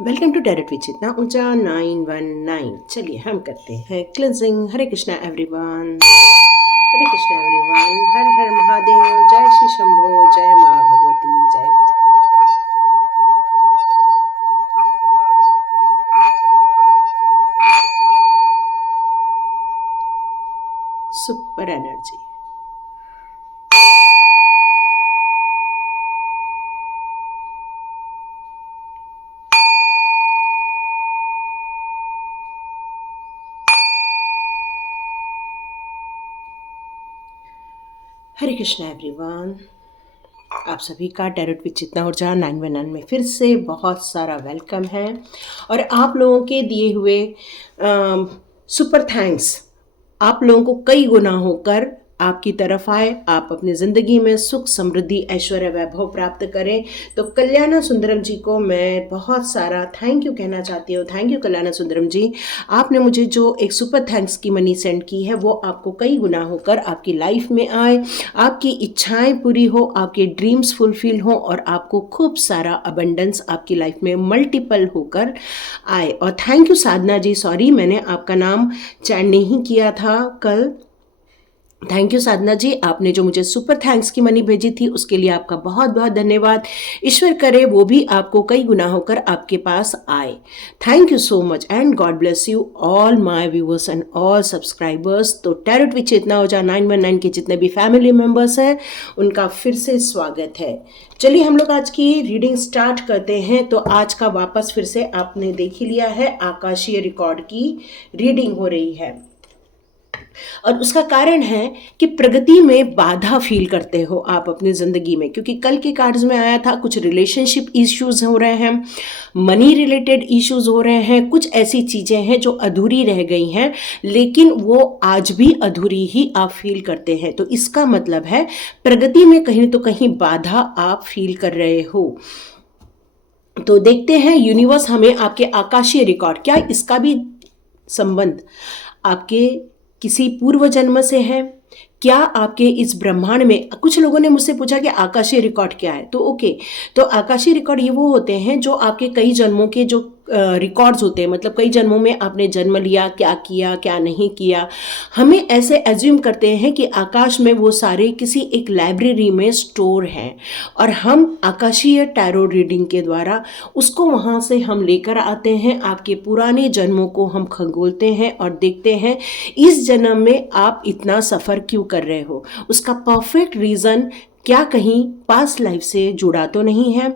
Welcome to tarot with चेतना ऊंचा 919। चलिए हम करते हैं क्लिनजिंग। हरे कृष्णा एवरीवन, हरे कृष्णा एवरीवन, हर हर महादेव, जय श्री शंभो, जय माँ भगवती, जय सुपर एनर्जी। हरे कृष्णा एवरीवन, आप सभी का टैरेट विद चेतना ऊर्जा 919 में फिर से बहुत सारा वेलकम है। और आप लोगों के दिए हुए सुपर थैंक्स आप लोगों को कई गुना होकर आपकी तरफ आए, आप अपनी ज़िंदगी में सुख समृद्धि ऐश्वर्य वैभव प्राप्त करें। तो कल्याणा सुंदरम जी को मैं बहुत सारा थैंक यू कहना चाहती हूँ। थैंक यू कल्याणा सुंदरम जी, आपने मुझे जो एक सुपर थैंक्स की मनी सेंड की है वो आपको कई गुना होकर आपकी लाइफ में आए, आपकी इच्छाएं पूरी हो, आपके ड्रीम्स फुलफिल हो और आपको खूब सारा अबंडेंस आपकी लाइफ में मल्टीपल होकर आए। और thank you Sadhana ji, sorry मैंने आपका नाम चैन नहीं किया था कल। थैंक यू साधना जी, आपने जो मुझे सुपर थैंक्स की मनी भेजी थी उसके लिए आपका बहुत बहुत धन्यवाद। ईश्वर करे वो भी आपको कई गुना होकर आपके पास आए। Thank you so much and God bless you all my viewers and all subscribers. तो टैरेट विद चेतना ऊर्जा 919 के जितने भी फैमिली मेम्बर्स हैं उनका फिर से स्वागत है। चलिए हम लोग आज की रीडिंग स्टार्ट करते हैं। तो आज का वापस फिर से आपने देख ही लिया है, आकाशीय रिकॉर्ड की रीडिंग हो रही है और उसका कारण है कि प्रगति में बाधा फील करते हो आप अपनी ज़िंदगी में, क्योंकि कल के कार्ड्स में आया था कुछ रिलेशनशिप इश्यूज हो रहे हैं, मनी रिलेटेड इश्यूज हो रहे हैं, कुछ ऐसी चीज़ें हैं जो अधूरी रह गई हैं, लेकिन वो आज भी अधूरी ही आप फील करते हैं। तो इसका मतलब है प्रगति में कहीं तो कहीं बाधा आप फील कर रहे हो। तो देखते हैं यूनिवर्स हमें आपके आकाशीय रिकॉर्ड, क्या इसका भी संबंध आपके किसी पूर्व जन्म से है, क्या आपके इस ब्रह्मांड में, कुछ लोगों ने मुझसे पूछा कि आकाशीय रिकॉर्ड क्या है। तो ओके, तो आकाशीय रिकॉर्ड ये वो होते हैं जो आपके कई जन्मों के जो रिकॉर्ड्स होते हैं, मतलब कई जन्मों में आपने जन्म लिया, क्या किया क्या नहीं किया। हमें ऐसे एज्यूम करते हैं कि आकाश में वो सारे किसी एक लाइब्रेरी में स्टोर हैं और हम आकाशीय टैरो रीडिंग के द्वारा उसको वहाँ से हम लेकर आते हैं, आपके पुराने जन्मों को हम खंगोलते हैं और देखते हैं इस जन्म में आप इतना सफ़र क्यों कर रहे हो, उसका परफेक्ट रीज़न क्या कहीं पास्ट लाइफ से जुड़ा तो नहीं है।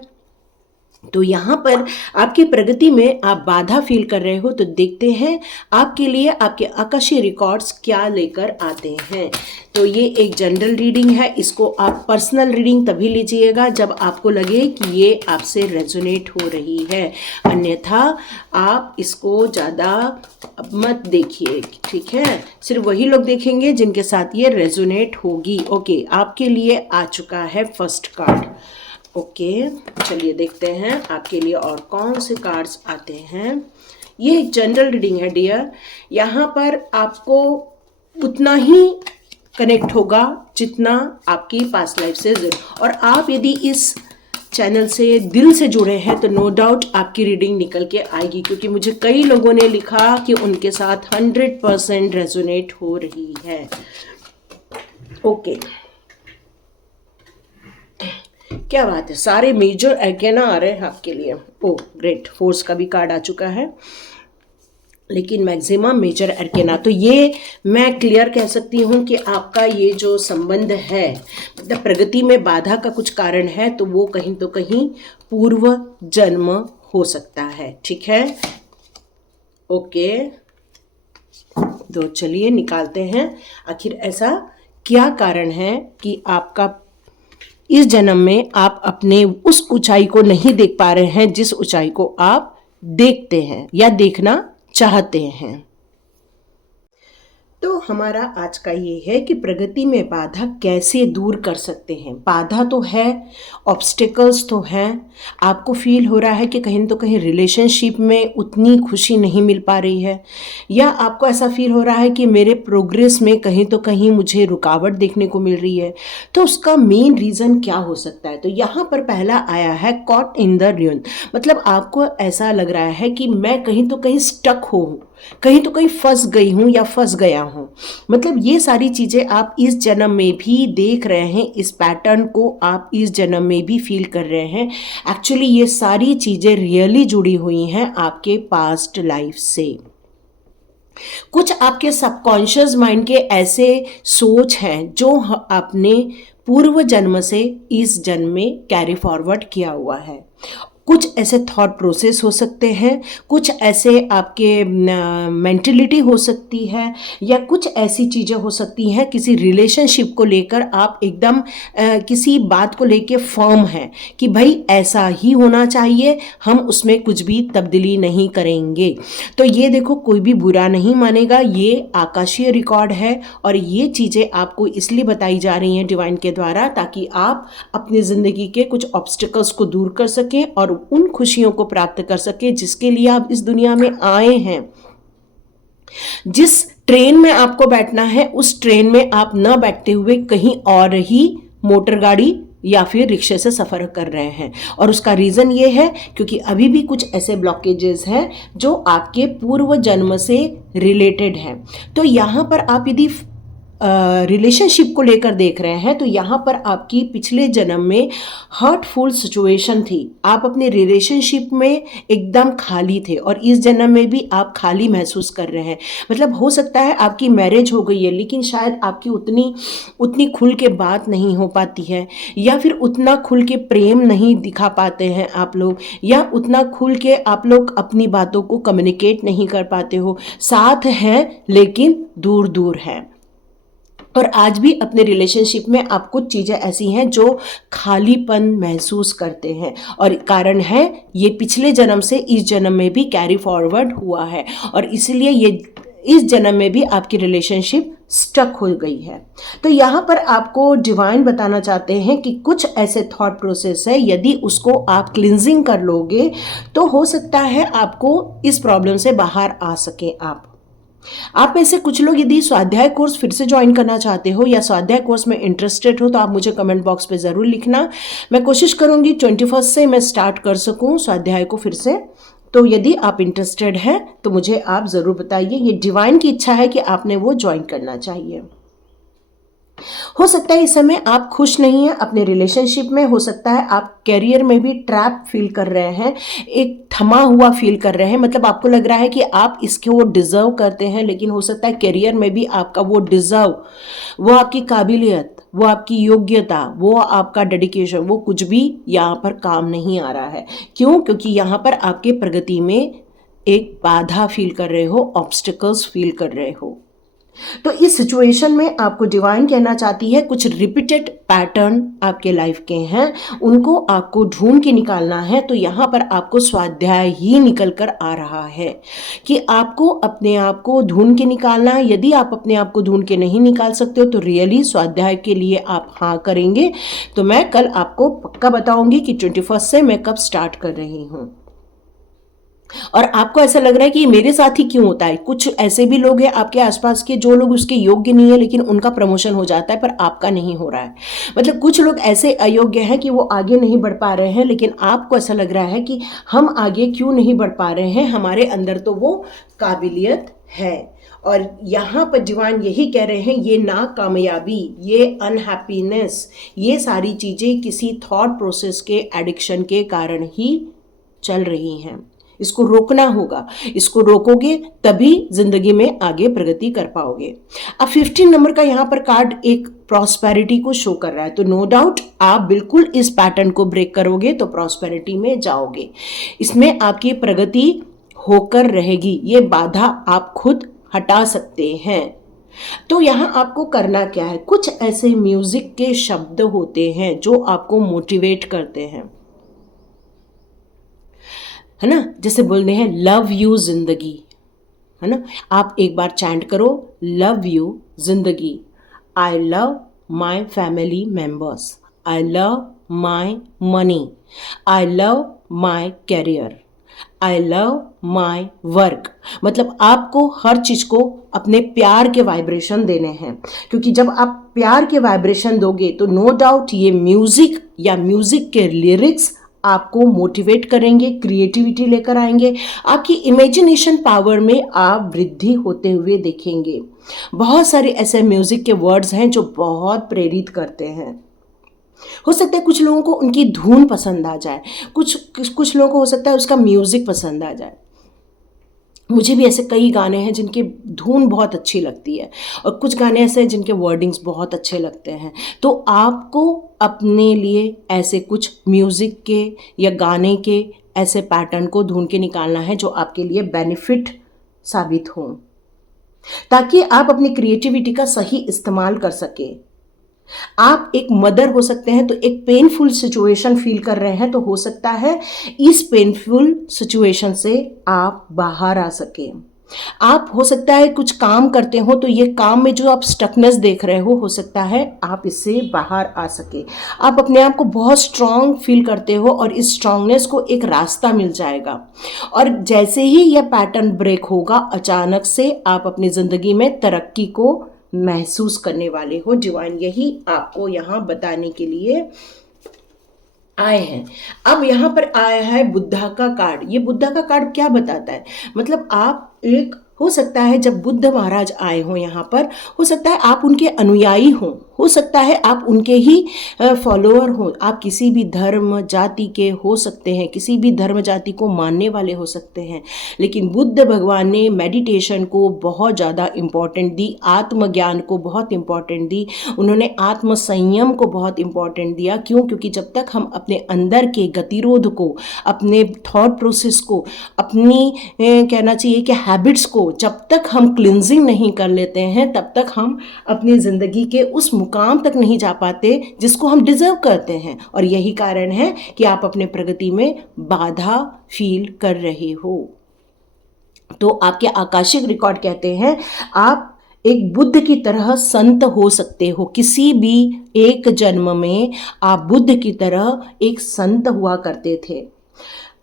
तो यहाँ पर आपकी प्रगति में आप बाधा फील कर रहे हो, तो देखते हैं आपके लिए आपके आकाशीय रिकॉर्ड्स क्या लेकर आते हैं। तो ये एक जनरल रीडिंग है, इसको आप पर्सनल रीडिंग तभी लीजिएगा जब आपको लगे कि ये आपसे रेजोनेट हो रही है, अन्यथा आप इसको ज़्यादा मत देखिए, ठीक है। सिर्फ वही लोग देखेंगे जिनके साथ ये रेजोनेट होगी। ओके, आपके लिए आ चुका है फर्स्ट कार्ड। ओके, चलिए देखते हैं आपके लिए और कौन से कार्ड्स आते हैं। ये एक जनरल रीडिंग है डियर, यहाँ पर आपको उतना ही कनेक्ट होगा जितना आपकी पास्ट लाइफ से और आप यदि इस चैनल से दिल से जुड़े हैं तो नो डाउट आपकी रीडिंग निकल के आएगी, क्योंकि मुझे कई लोगों ने लिखा कि उनके साथ 100% रेजोनेट हो रही है। ओके, क्या बात है, सारे मेजर अर्केना आ रहे हैं आपके लिए। ओ ग्रेट, फोर्स का भी कार्ड आ चुका है, लेकिन मैक्सिमम मेजर अर्केना। तो ये मैं क्लियर कह सकती हूँ कि आपका ये जो संबंध है, मतलब प्रगति में बाधा का कुछ कारण है, तो वो कहीं तो कहीं पूर्व जन्म हो सकता है, ठीक है। ओके, तो चलिए निकालते हैं आखिर ऐसा क्या कारण है कि आपका इस जन्म में आप अपने उस ऊंचाई को नहीं देख पा रहे हैं जिस ऊंचाई को आप देखते हैं या देखना चाहते हैं। तो हमारा आज का ये है कि प्रगति में बाधा कैसे दूर कर सकते हैं। बाधा तो है, ऑब्स्टिकल्स तो हैं, आपको फील हो रहा है कि कहीं तो कहीं रिलेशनशिप में उतनी खुशी नहीं मिल पा रही है, या आपको ऐसा फील हो रहा है कि मेरे प्रोग्रेस में कहीं तो कहीं मुझे रुकावट देखने को मिल रही है। तो उसका मेन रीज़न क्या हो सकता है? तो यहाँ पर पहला आया है कॉट इन द र्यून, मतलब आपको ऐसा लग रहा है कि मैं कहीं तो कहीं स्टक हूँ, कहीं तो कहीं फंस गई हूँ या फंस गया हूँ। मतलब ये सारी चीज़ें आप इस जन्म में भी देख रहे हैं, इस पैटर्न को आप इस जन्म में भी फील कर रहे हैं। एक्चुअली ये सारी चीज़ें रियली जुड़ी हुई हैं आपके पास्ट लाइफ से। कुछ आपके सबकॉन्शियस माइंड के ऐसे सोच हैं जो आपने पूर्व जन्म से इस जन्म में कैरी फॉरवर्ड किया हुआ है। कुछ ऐसे थॉट प्रोसेस हो सकते हैं, कुछ ऐसे आपके मेंटलिटी हो सकती है, या कुछ ऐसी चीज़ें हो सकती हैं किसी रिलेशनशिप को लेकर आप एकदम किसी बात को लेकर फर्म हैं कि भाई ऐसा ही होना चाहिए, हम उसमें कुछ भी तब्दीली नहीं करेंगे। तो ये देखो, कोई भी बुरा नहीं मानेगा, ये आकाशीय रिकॉर्ड है और ये चीज़ें आपको इसलिए बताई जा रही हैं डिवाइन के द्वारा, ताकि आप अपनी ज़िंदगी के कुछ ऑब्स्टिकल्स को दूर कर सकें और उन खुशियों को प्राप्त कर सके जिसके लिए आप इस दुनिया में आए हैं। जिस ट्रेन में आपको बैठना है उस ट्रेन में आप न बैठते हुए कहीं और ही मोटर गाड़ी या फिर रिक्शे से सफ़र कर रहे हैं, और उसका रीज़न ये है क्योंकि अभी भी कुछ ऐसे ब्लॉकेजेस हैं जो आपके पूर्व जन्म से रिलेटेड हैं। तो यहाँ पर आप यदि रिलेशनशिप को लेकर देख रहे हैं तो यहाँ पर आपकी पिछले जन्म में हर्टफुल सिचुएशन थी, आप अपने रिलेशनशिप में एकदम खाली थे और इस जन्म में भी आप खाली महसूस कर रहे हैं। मतलब हो सकता है आपकी मैरिज हो गई है लेकिन शायद आपकी उतनी खुल के बात नहीं हो पाती है, या फिर उतना खुल के प्रेम नहीं दिखा पाते हैं आप लोग, या उतना खुल के आप लोग अपनी बातों को कम्युनिकेट नहीं कर पाते हो। साथ हैं लेकिन दूर दूर हैं। और आज भी अपने रिलेशनशिप में आप कुछ चीज़ें ऐसी हैं जो खालीपन महसूस करते हैं, और कारण है ये पिछले जन्म से इस जन्म में भी कैरी फॉरवर्ड हुआ है, और इसलिए ये इस जन्म में भी आपकी रिलेशनशिप स्टक हो गई है। तो यहाँ पर आपको डिवाइन बताना चाहते हैं कि कुछ ऐसे थॉट प्रोसेस है, यदि उसको आप क्लिनजिंग कर लोगे तो हो सकता है आपको इस प्रॉब्लम से बाहर आ सके। आप में से कुछ लोग यदि स्वाध्याय कोर्स फिर से ज्वाइन करना चाहते हो या स्वाध्याय कोर्स में इंटरेस्टेड हो तो आप मुझे कमेंट बॉक्स पे ज़रूर लिखना। मैं कोशिश करूंगी 21 से मैं स्टार्ट कर सकूं स्वाध्याय को फिर से। तो यदि आप इंटरेस्टेड हैं तो मुझे आप ज़रूर बताइए। ये डिवाइन की इच्छा है कि आपने वो ज्वाइन करना चाहिए। हो सकता है इस समय आप खुश नहीं हैं अपने रिलेशनशिप में, हो सकता है आप कैरियर में भी ट्रैप फील कर रहे हैं, एक थमा हुआ फील कर रहे हैं। मतलब आपको लग रहा है कि आप इसको डिज़र्व करते हैं, लेकिन हो सकता है कैरियर में भी आपका वो डिज़र्व, वो आपकी काबिलियत, वो आपकी योग्यता, वो आपका डेडिकेशन, वो कुछ भी यहाँ पर काम नहीं आ रहा है। क्यों? क्योंकि यहाँ पर आपके प्रगति में एक बाधा फील कर रहे हो, ऑब्स्टिकल्स फील कर रहे हो। तो इस सिचुएशन में आपको डिवाइन कहना चाहती है कुछ रिपीटेड पैटर्न आपके लाइफ के हैं, उनको आपको ढूंढ के निकालना है। तो यहाँ पर आपको स्वाध्याय ही निकल कर आ रहा है कि आपको अपने आप को ढूंढ के निकालना है। यदि आप अपने आप को ढूंढ के नहीं निकाल सकते हो तो रियली स्वाध्याय के लिए आप हाँ करेंगे तो मैं कल आपको पक्का बताऊंगी कि 21 से मैं कब स्टार्ट कर रही हूँ। और आपको ऐसा लग रहा है कि मेरे साथ ही क्यों होता है, कुछ ऐसे भी लोग हैं आपके आसपास के जो लोग उसके योग्य नहीं है लेकिन उनका प्रमोशन हो जाता है पर आपका नहीं हो रहा है। मतलब कुछ लोग ऐसे अयोग्य हैं कि वो आगे नहीं बढ़ पा रहे हैं, लेकिन आपको ऐसा लग रहा है कि हम आगे क्यों नहीं बढ़ पा रहे हैं, हमारे अंदर तो वो काबिलियत है। और यहाँ पर डिवाइन यही कह रहे हैं ये नाकामयाबी, ये अनहैप्पीनेस, ये सारी चीज़ें किसी थॉट प्रोसेस के एडिक्शन के कारण ही चल रही हैं। इसको रोकना होगा, इसको रोकोगे तभी जिंदगी में आगे प्रगति कर पाओगे। अब 15 नंबर का यहाँ पर कार्ड एक प्रॉस्पेरिटी को शो कर रहा है, तो नो डाउट आप बिल्कुल इस पैटर्न को ब्रेक करोगे तो प्रॉस्पेरिटी में जाओगे। इसमें आपकी प्रगति होकर रहेगी, ये बाधा आप खुद हटा सकते हैं। तो यहाँ आपको करना क्या है, कुछ ऐसे म्यूजिक के शब्द होते हैं जो आपको मोटिवेट करते हैं, है ना। जैसे बोलते हैं लव यू जिंदगी, है ना। आप एक बार चैंट करो, लव यू जिंदगी, I love my family members, I love my money, I love my career, I love my work. मतलब आपको हर चीज को अपने प्यार के वाइब्रेशन देने हैं, क्योंकि जब आप प्यार के वाइब्रेशन दोगे तो नो डाउट ये म्यूजिक या म्यूजिक के लिरिक्स आपको मोटिवेट करेंगे, क्रिएटिविटी लेकर आएंगे, आपकी इमेजिनेशन पावर में आप वृद्धि होते हुए देखेंगे। बहुत सारे ऐसे म्यूजिक के वर्ड्स हैं जो बहुत प्रेरित करते हैं। हो सकता है कुछ लोगों को उनकी धुन पसंद आ जाए, कुछ लोगों को हो सकता है उसका म्यूजिक पसंद आ जाए। मुझे भी ऐसे कई गाने हैं जिनकी धुन बहुत अच्छी लगती है, और कुछ गाने ऐसे हैं जिनके वर्डिंग्स बहुत अच्छे लगते हैं। तो आपको अपने लिए ऐसे कुछ म्यूज़िक के या गाने के ऐसे पैटर्न को ढूंढ के निकालना है जो आपके लिए बेनिफिट साबित हों, ताकि आप अपनी क्रिएटिविटी का सही इस्तेमाल कर सके। आप एक मदर हो सकते हैं, तो एक पेनफुल सिचुएशन फील कर रहे हैं, तो हो सकता है इस पेनफुल सिचुएशन से आप बाहर आ सके। आप हो सकता है कुछ काम करते हो, तो ये काम में जो आप स्टकनेस देख रहे हो सकता है आप इससे बाहर आ सके। आप अपने आप को बहुत स्ट्रांग फील करते हो और इस स्ट्रांगनेस को एक रास्ता मिल जाएगा, और जैसे ही यह पैटर्न ब्रेक होगा, अचानक से आप अपनी ज़िंदगी में तरक्की को महसूस करने वाले हो। डिवाइन यही आपको यहाँ बताने के लिए आए हैं। अब यहाँ पर आया है बुद्धा का कार्ड। ये बुद्धा का कार्ड क्या बताता है? मतलब आप एक, हो सकता है जब बुद्ध महाराज आए हों यहाँ पर, हो सकता है आप उनके अनुयायी हों, हो सकता है आप उनके ही फॉलोअर हों। आप किसी भी धर्म जाति के हो सकते हैं, किसी भी धर्म जाति को मानने वाले हो सकते हैं, लेकिन बुद्ध भगवान ने मेडिटेशन को बहुत ज़्यादा इम्पोर्टेंट दी, आत्मज्ञान को बहुत इम्पोर्टेंट दी, उन्होंने आत्म संयम को बहुत इम्पोर्टेंट दिया। क्यों? क्योंकि जब तक हम अपने अंदर के गतिरोध को, अपने थॉट प्रोसेस को, अपनी कहना चाहिए कि हैबिट्स को जब तक हम क्लिनजिंग नहीं कर लेते हैं, तब तक हम अपनी ज़िंदगी के उस मुकाम तक नहीं जा पाते जिसको हम डिजर्व करते हैं। और यही कारण है कि आप अपने प्रगति में बाधा फील कर रहे हो। तो आपके आकाशिक रिकॉर्ड कहते हैं आप एक बुद्ध की तरह संत हो सकते हो। किसी भी एक जन्म में आप बुद्ध की तरह एक संत हुआ करते थे।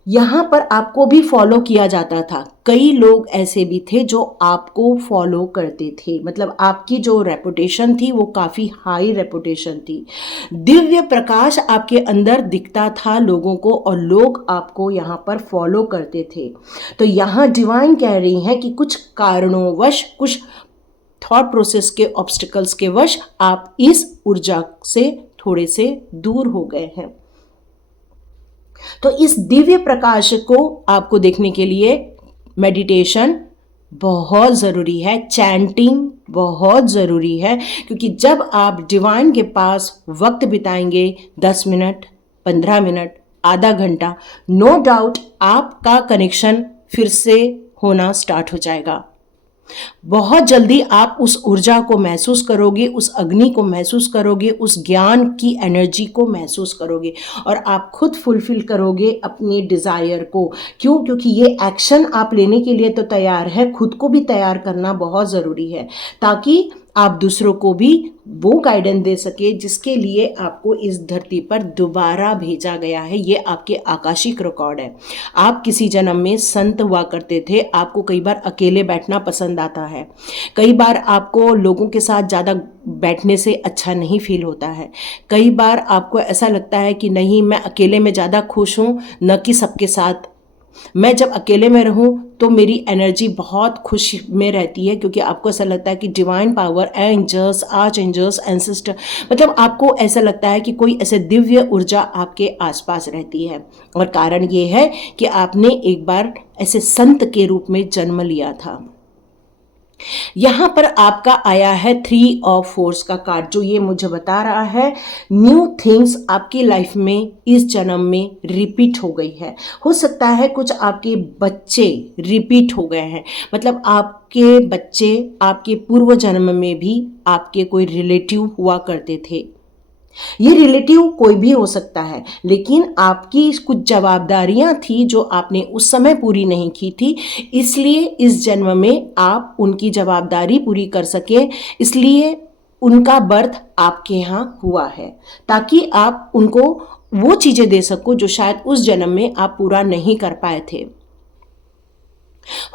यहाँ पर आपको भी फॉलो किया जाता था। कई लोग ऐसे भी थे जो आपको फॉलो करते थे, मतलब आपकी जो रेपुटेशन थी वो काफ़ी हाई रेपुटेशन थी। दिव्य प्रकाश आपके अंदर दिखता था लोगों को, और लोग आपको यहाँ पर फॉलो करते थे। तो यहाँ डिवाइन कह रही हैं कि कुछ कारणोंवश, कुछ थॉट प्रोसेस के ऑब्स्टिकल्स के वश आप इस ऊर्जा से थोड़े से दूर हो गए हैं। तो इस दिव्य प्रकाश को आपको देखने के लिए मेडिटेशन बहुत ज़रूरी है, चैंटिंग बहुत ज़रूरी है, क्योंकि जब आप डिवाइन के पास वक्त बिताएंगे 10 मिनट, 15 मिनट, आधा घंटा, नो डाउट आपका कनेक्शन फिर से होना स्टार्ट हो जाएगा। बहुत जल्दी आप उस ऊर्जा को महसूस करोगे, उस अग्नि को महसूस करोगे, उस ज्ञान की एनर्जी को महसूस करोगे, और आप खुद फुलफिल करोगे अपने डिज़ायर को। क्यों? क्योंकि ये एक्शन आप लेने के लिए तो तैयार है, खुद को भी तैयार करना बहुत ज़रूरी है, ताकि आप दूसरों को भी वो गाइडेंस दे सके जिसके लिए आपको इस धरती पर दोबारा भेजा गया है। ये आपके आकाशिक रिकॉर्ड है। आप किसी जन्म में संत हुआ करते थे। आपको कई बार अकेले बैठना पसंद आता है, कई बार आपको लोगों के साथ ज़्यादा बैठने से अच्छा नहीं फील होता है, कई बार आपको ऐसा लगता है कि नहीं, मैं अकेले में ज़्यादा खुश हूँ न कि सबके साथ। मैं जब अकेले में रहूं तो मेरी एनर्जी बहुत खुश में रहती है, क्योंकि आपको ऐसा लगता है कि divine power, angels, arch angels, ancestor, मतलब आपको ऐसा लगता है कि कोई ऐसे दिव्य ऊर्जा आपके आसपास रहती है। और कारण ये है कि आपने एक बार ऐसे संत के रूप में जन्म लिया था। यहाँ पर आपका आया है 3 ऑफ फोर्स का कार्ड, जो ये मुझे बता रहा है न्यू थिंग्स आपकी लाइफ में इस जन्म में रिपीट हो गई है। हो सकता है कुछ आपके बच्चे रिपीट हो गए हैं, मतलब आपके बच्चे आपके पूर्व जन्म में भी आपके कोई रिलेटिव हुआ करते थे। ये रिलेटिव कोई भी हो सकता है, लेकिन आपकी कुछ जवाबदारियां थी जो आपने उस समय पूरी नहीं की थी, इसलिए इस जन्म में आप उनकी जवाबदारी पूरी कर सके, इसलिए उनका बर्थ आपके यहाँ हुआ है, ताकि आप उनको वो चीज़ें दे सको जो शायद उस जन्म में आप पूरा नहीं कर पाए थे।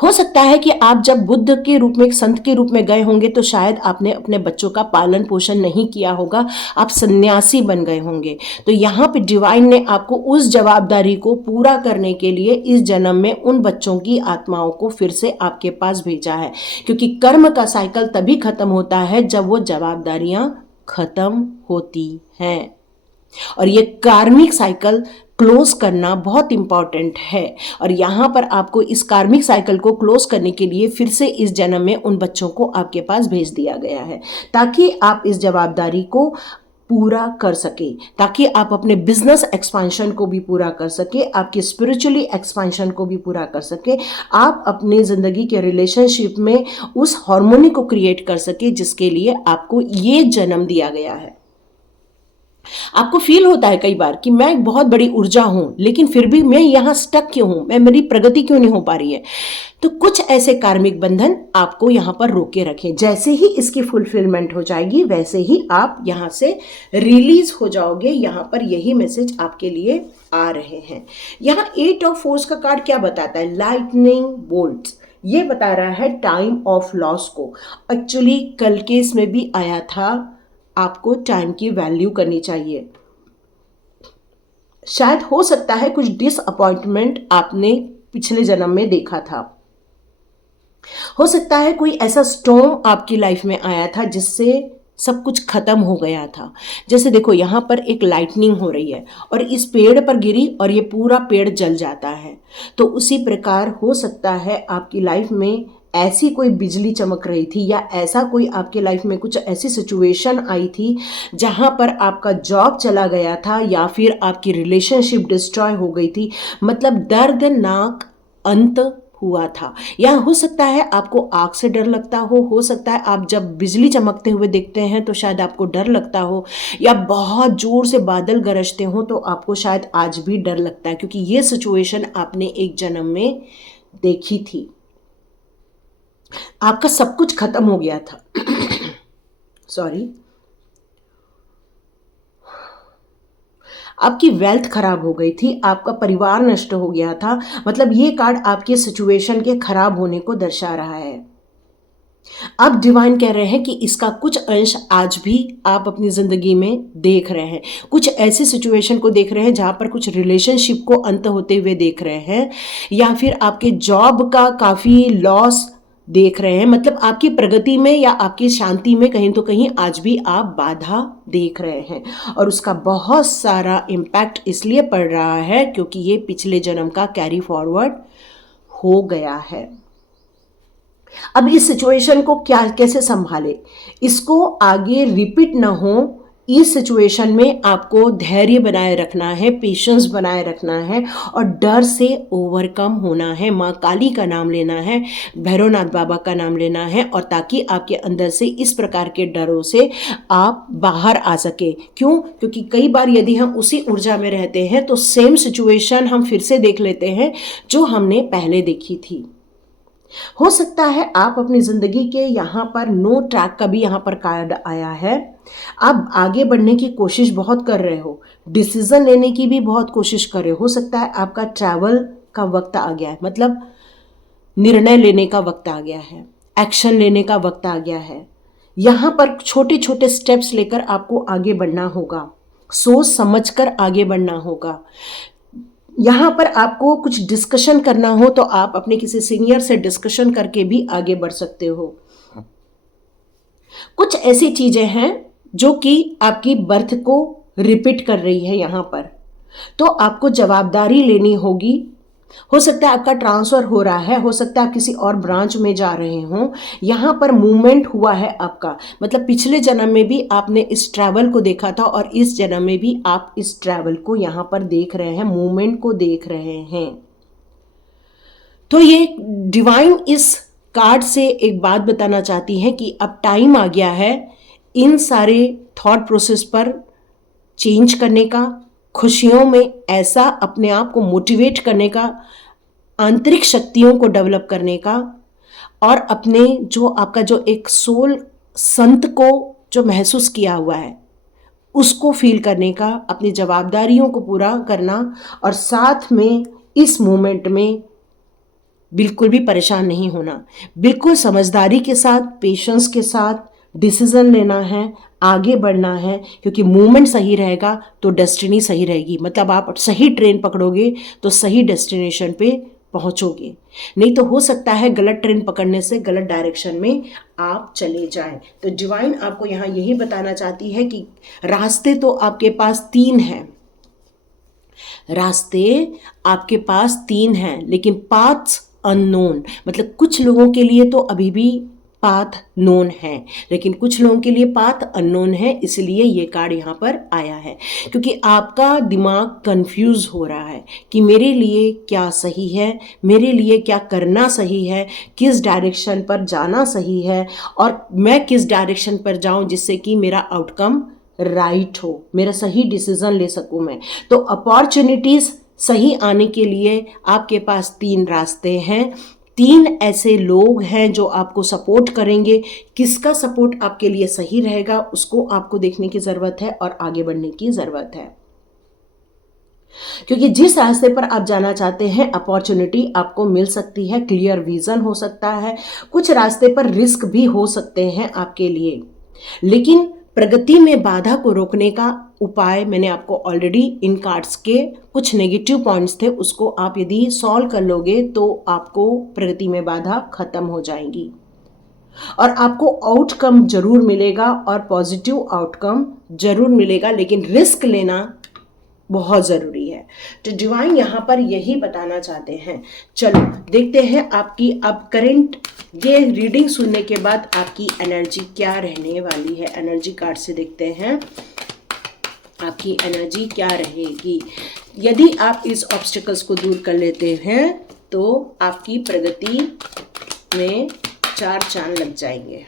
हो सकता है कि आप जब बुद्ध के रूप में, एक संत के रूप में गए होंगे तो शायद आपने अपने बच्चों का पालन पोषण नहीं किया होगा, आप सन्यासी बन गए होंगे। तो यहाँ पे डिवाइन ने आपको उस जवाबदारी को पूरा करने के लिए इस जन्म में उन बच्चों की आत्माओं को फिर से आपके पास भेजा है, क्योंकि कर्म का साइकिल तभी खत्म होता है जब वो जवाबदारियां खत्म होती हैं। और ये कार्मिक साइकिल क्लोज करना बहुत इंपॉर्टेंट है, और यहाँ पर आपको इस कार्मिक साइकिल को क्लोज करने के लिए फिर से इस जन्म में उन बच्चों को आपके पास भेज दिया गया है, ताकि आप इस जवाबदारी को पूरा कर सके, ताकि आप अपने बिजनेस एक्सपांशन को भी पूरा कर सके, आपके स्पिरिचुअली एक्सपांशन को भी पूरा कर सके, आप अपने ज़िंदगी के रिलेशनशिप में उस हार्मोनी को क्रिएट कर सके जिसके लिए आपको ये जन्म दिया गया है। आपको फील होता है कई बार कि मैं एक बहुत बड़ी ऊर्जा हूं, लेकिन फिर भी मैं यहां स्टक क्यों हूं, मेरी प्रगति क्यों नहीं हो पा रही है। तो कुछ ऐसे कार्मिक बंधन आपको यहां पर रोके रखें। जैसे ही इसकी फुलफिलमेंट हो जाएगी वैसे ही आप यहां से रिलीज हो जाओगे। यहां पर यही मैसेज आपके लिए आ रहे हैं। यहां 8 ऑफ फोर्स का कार्ड क्या बताता है? Lightning bolts. ये बता रहा है टाइम ऑफ लॉस को। एक्चुअली कल के इसमें भी आया था, आपको टाइम की वैल्यू करनी चाहिए। शायद हो सकता है कुछ डिसअपॉइंटमेंट आपने पिछले जन्म में देखा था। हो सकता है कोई ऐसा स्टॉर्म आपकी लाइफ में आया था जिससे सब कुछ खत्म हो गया था। जैसे देखो यहाँ पर एक लाइटनिंग हो रही है और इस पेड़ पर गिरी और ये पूरा पेड़ जल जाता है। तो उसी प्रकार हो सकता है आपकी लाइफ में ऐसी कोई बिजली चमक रही थी, या ऐसा कोई आपके लाइफ में कुछ ऐसी सिचुएशन आई थी जहां पर आपका जॉब चला गया था, या फिर आपकी रिलेशनशिप डिस्ट्रॉय हो गई थी। मतलब दर्दनाक अंत हुआ था। या हो सकता है आपको आग से डर लगता हो सकता है आप जब बिजली चमकते हुए देखते हैं तो शायद आपको डर लगता हो, या बहुत जोर से बादल गरजते हो तो आपको शायद आज भी डर लगता है, क्योंकि ये सिचुएशन आपने एक जन्म में देखी थी। आपका सब कुछ खत्म हो गया था। सॉरी, आपकी वेल्थ खराब हो गई थी, आपका परिवार नष्ट हो गया था। मतलब ये कार्ड आपके सिचुएशन के खराब होने को दर्शा रहा है। अब डिवाइन कह रहे हैं कि इसका कुछ अंश आज भी आप अपनी जिंदगी में देख रहे हैं। कुछ ऐसी सिचुएशन को देख रहे हैं जहां पर कुछ रिलेशनशिप को अंत होते हुए देख रहे हैं, या फिर आपके जॉब का काफी लॉस देख रहे हैं। मतलब आपकी प्रगति में या आपकी शांति में कहीं तो कहीं आज भी आप बाधा देख रहे हैं, और उसका बहुत सारा इम्पैक्ट इसलिए पड़ रहा है क्योंकि ये पिछले जन्म का कैरी फॉरवर्ड हो गया है। अब इस सिचुएशन को कैसे संभाले, इसको आगे रिपीट ना हो, इस सिचुएशन में आपको धैर्य बनाए रखना है, पेशेंस बनाए रखना है, और डर से ओवरकम होना है। माँ काली का नाम लेना है, भैरवनाथ बाबा का नाम लेना है, और ताकि आपके अंदर से इस प्रकार के डरों से आप बाहर आ सके। क्यों? क्योंकि कई बार यदि हम उसी ऊर्जा में रहते हैं तो सेम सिचुएशन हम फिर से देख लेते हैं जो हमने पहले देखी थी। हो सकता है आप अपनी जिंदगी के यहाँ पर नो ट्रैक का भी यहाँ पर कार्ड आया है। आप आगे बढ़ने की कोशिश बहुत कर रहे हो, डिसीजन लेने की भी बहुत कोशिश कर रहे हो सकता है आपका ट्रैवल का वक्त आ गया है, मतलब निर्णय लेने का वक्त आ गया है, एक्शन लेने का वक्त आ गया है। यहाँ पर छोटे छोटे स्टेप्स लेकर आपको आगे बढ़ना होगा, सोच समझकर आगे बढ़ना होगा। यहाँ पर आपको कुछ डिस्कशन करना हो तो आप अपने किसी सीनियर से डिस्कशन करके भी आगे बढ़ सकते हो। कुछ ऐसी चीजें हैं जो कि आपकी बर्थ को रिपीट कर रही है यहाँ पर, तो आपको जवाबदारी लेनी होगी। हो सकता है आपका ट्रांसफर हो रहा है, हो सकता है आप किसी और ब्रांच में जा रहे हो, यहाँ पर मूवमेंट हुआ है आपका। मतलब पिछले जन्म में भी आपने इस ट्रैवल को देखा था और इस जन्म में भी आप इस ट्रैवल को यहाँ पर देख रहे हैं, मूवमेंट को देख रहे हैं। तो ये डिवाइन इस कार्ड से एक बात बताना चाहती है कि अब टाइम आ गया है इन सारे थॉट प्रोसेस पर चेंज करने का, खुशियों में ऐसा अपने आप को मोटिवेट करने का, आंतरिक शक्तियों को डेवलप करने का, और अपने जो आपका जो एक सोल संत को जो महसूस किया हुआ है उसको फील करने का, अपनी जवाबदारियों को पूरा करना, और साथ में इस मोमेंट में बिल्कुल भी परेशान नहीं होना, बिल्कुल समझदारी के साथ, पेशेंस के साथ डिसीजन लेना है, आगे बढ़ना है, क्योंकि मूवमेंट सही रहेगा तो डेस्टिनी सही रहेगी। मतलब आप सही ट्रेन पकड़ोगे तो सही डेस्टिनेशन पे पहुंचोगे, नहीं तो हो सकता है गलत ट्रेन पकड़ने से गलत डायरेक्शन में आप चले जाएं। तो डिवाइन आपको यहाँ यही बताना चाहती है कि रास्ते तो आपके पास 3 हैं, रास्ते आपके पास 3 हैं, लेकिन पाथ्स अननोन, मतलब कुछ लोगों के लिए तो अभी भी पाथ नोन है, लेकिन कुछ लोगों के लिए पाथ अननोन है। इसलिए ये कार्ड यहाँ पर आया है, क्योंकि आपका दिमाग कंफ्यूज हो रहा है कि मेरे लिए क्या सही है, मेरे लिए क्या करना सही है, किस डायरेक्शन पर जाना सही है, और मैं किस डायरेक्शन पर जाऊं जिससे कि मेरा आउटकम राइट हो, मेरा सही डिसीजन ले सकूं मैं। तो अपॉर्चुनिटीज सही आने के लिए आपके पास 3 रास्ते हैं, 3 ऐसे लोग हैं जो आपको सपोर्ट करेंगे। किसका सपोर्ट आपके लिए सही रहेगा उसको आपको देखने की ज़रूरत है और आगे बढ़ने की ज़रूरत है, क्योंकि जिस रास्ते पर आप जाना चाहते हैं अपॉर्चुनिटी आपको मिल सकती है, क्लियर विजन हो सकता है, कुछ रास्ते पर रिस्क भी हो सकते हैं आपके लिए, लेकिन प्रगति में बाधा को रोकने का उपाय मैंने आपको ऑलरेडी इन कार्ड्स के कुछ नेगेटिव पॉइंट्स थे, उसको आप यदि सॉल्व कर लोगे तो आपको प्रगति में बाधा खत्म हो जाएंगी और आपको आउटकम जरूर मिलेगा और पॉजिटिव आउटकम जरूर मिलेगा, लेकिन रिस्क लेना बहुत ज़रूरी है। तो डिवाइन यहाँ पर यही बताना चाहते हैं। चलो देखते हैं आपकी अब करंट ये रीडिंग सुनने के बाद आपकी एनर्जी क्या रहने वाली है। एनर्जी कार्ड से देखते हैं आपकी एनर्जी क्या रहेगी। यदि आप इस ऑब्स्टिकल्स को दूर कर लेते हैं तो आपकी प्रगति में 4 चांद लग जाएंगे।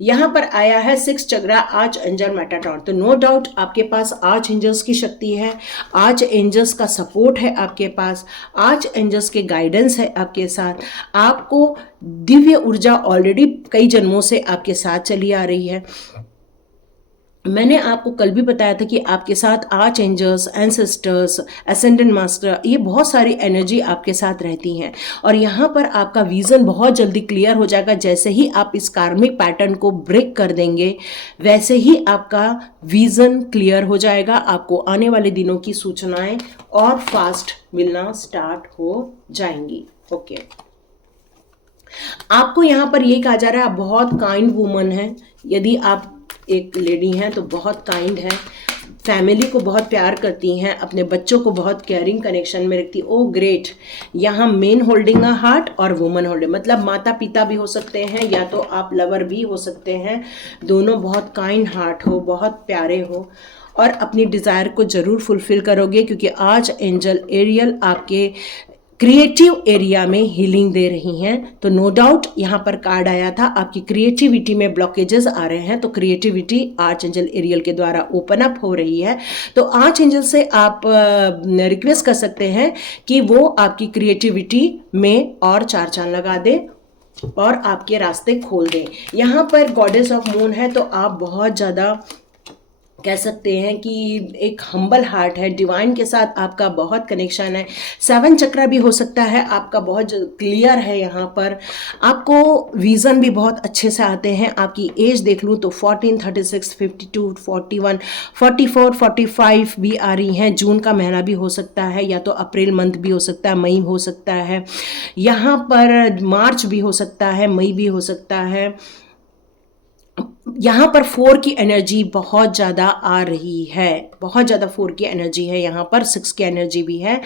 यहाँ पर आया है 6 चक्रा आर्च एंजल मेटाट्रॉन। तो नो डाउट आपके पास आर्च एंजल्स की शक्ति है, आर्च एंजल्स का सपोर्ट है आपके पास, आर्च एंजल्स के गाइडेंस है आपके साथ। आपको दिव्य ऊर्जा ऑलरेडी कई जन्मों से आपके साथ चली आ रही है। मैंने आपको कल भी बताया था कि आपके साथ arch angels, ancestors, ascendant master, ये बहुत सारी एनर्जी आपके साथ रहती हैं और यहाँ पर आपका विजन बहुत जल्दी क्लियर हो जाएगा। जैसे ही आप इस कार्मिक पैटर्न को ब्रेक कर देंगे वैसे ही आपका विजन क्लियर हो जाएगा। आपको आने वाले दिनों की सूचनाएं और फास्ट मिलना स्टार्ट हो जाएंगी। ओके, आपको यहाँ पर ये कहा जा रहा है आप बहुत काइंड वुमन हैं। यदि आप एक लेडी हैं तो बहुत काइंड है, फैमिली को बहुत प्यार करती हैं, अपने बच्चों को बहुत केयरिंग कनेक्शन में रखती। ओ ग्रेट, यहाँ मेन होल्डिंग अ हार्ट और वुमन होल्डिंग, मतलब माता पिता भी हो सकते हैं या तो आप लवर भी हो सकते हैं। दोनों बहुत काइंड हार्ट हो, बहुत प्यारे हो और अपनी डिज़ायर को ज़रूर फुलफिल करोगे, क्योंकि आज एंजल एरियल आपके क्रिएटिव एरिया में हीलिंग दे रही हैं। तो नो डाउट यहाँ पर कार्ड आया था आपकी क्रिएटिविटी में ब्लॉकेजेस आ रहे हैं, तो क्रिएटिविटी आर्च एंजल एरियल के द्वारा ओपन अप हो रही है। तो आर्च एंजल से आप रिक्वेस्ट कर सकते हैं कि वो आपकी क्रिएटिविटी में और 4 चांद लगा दे और आपके रास्ते खोल दें। यहाँ पर गॉडेस ऑफ मून है तो आप बहुत ज़्यादा कह सकते हैं कि एक हम्बल हार्ट है, डिवाइन के साथ आपका बहुत कनेक्शन है। 7 चक्रा भी हो सकता है आपका बहुत क्लियर है। यहाँ पर आपको विज़न भी बहुत अच्छे से आते हैं। आपकी एज देख लूँ तो 14, 36, 52, 41, 44, 45 भी आ रही हैं। जून का महीना भी हो सकता है या तो अप्रैल मंथ भी हो सकता है, मई हो सकता है, यहाँ पर मार्च भी हो सकता है, मई भी हो सकता है। यहाँ पर 4 की एनर्जी बहुत ज़्यादा आ रही है, बहुत ज़्यादा 4 की एनर्जी है, यहाँ पर 6 की एनर्जी भी है।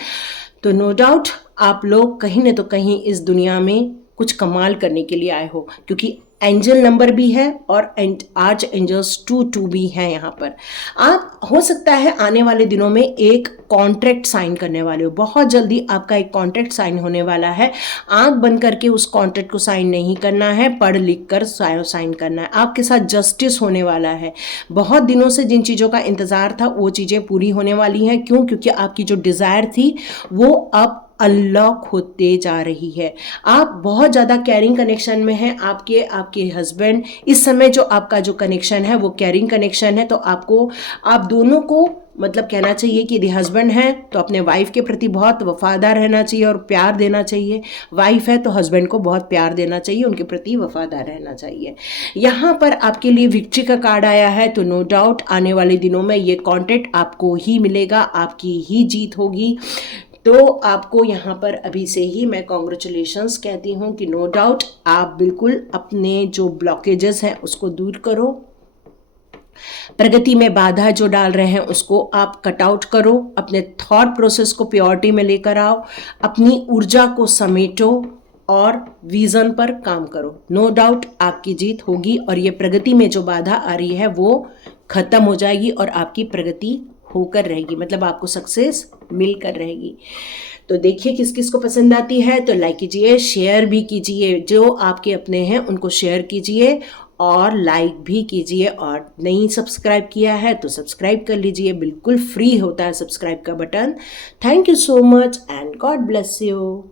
तो नो डाउट आप लोग कहीं न तो कहीं इस दुनिया में कुछ कमाल करने के लिए आए हो, क्योंकि एंजल नंबर भी है और आर्च एंजल्स 2 भी हैं यहाँ पर। आप हो सकता है आने वाले दिनों में एक कॉन्ट्रैक्ट साइन करने वाले हो, बहुत जल्दी आपका एक कॉन्ट्रैक्ट साइन होने वाला है। आंख बंद करके उस कॉन्ट्रैक्ट को साइन नहीं करना है, पढ़ लिख कर साइन करना है। आपके साथ जस्टिस होने वाला है। बहुत दिनों से जिन चीज़ों का इंतज़ार था वो चीज़ें पूरी होने वाली हैं। क्यों? क्योंकि आपकी जो डिज़ायर थी वो अब अनलॉक होते जा रही है। आप बहुत ज़्यादा कैरिंग कनेक्शन में हैं। आपके हस्बैंड इस समय जो आपका जो कनेक्शन है वो कैरिंग कनेक्शन है। तो आप दोनों को मतलब कहना चाहिए कि यदि हस्बैंड है तो अपने वाइफ के प्रति बहुत वफादार रहना चाहिए और प्यार देना चाहिए। वाइफ है तो हस्बैंड को बहुत प्यार देना चाहिए, उनके प्रति वफादार रहना चाहिए। यहाँ पर आपके लिए विक्ट्री का कार्ड आया है, तो नो डाउट आने वाले दिनों में ये कॉन्टेंट आपको ही मिलेगा, आपकी ही जीत होगी। तो आपको यहाँ पर अभी से ही मैं कॉन्ग्रेचुलेशंस कहती हूँ कि नो डाउट आप बिल्कुल अपने जो ब्लॉकेजेस हैं उसको दूर करो। प्रगति में बाधा जो डाल रहे हैं उसको आप कट आउट करो। अपने थॉट प्रोसेस को प्योरिटी में लेकर आओ। अपनी ऊर्जा को समेटो और विजन पर काम करो। नो डाउट आपकी जीत होगी और ये प्रगति में जो बाधा आ रही है वो खत्म हो जाएगी और आपकी प्रगति होकर रहेगी, मतलब आपको सक्सेस मिलकर रहेगी। तो देखिए किस किस को पसंद आती है तो लाइक कीजिए, शेयर भी कीजिए। जो आपके अपने हैं उनको शेयर कीजिए और लाइक भी कीजिए। और नहीं सब्सक्राइब किया है तो सब्सक्राइब कर लीजिए, बिल्कुल फ्री होता है सब्सक्राइब का button. Thank you so much and God bless you.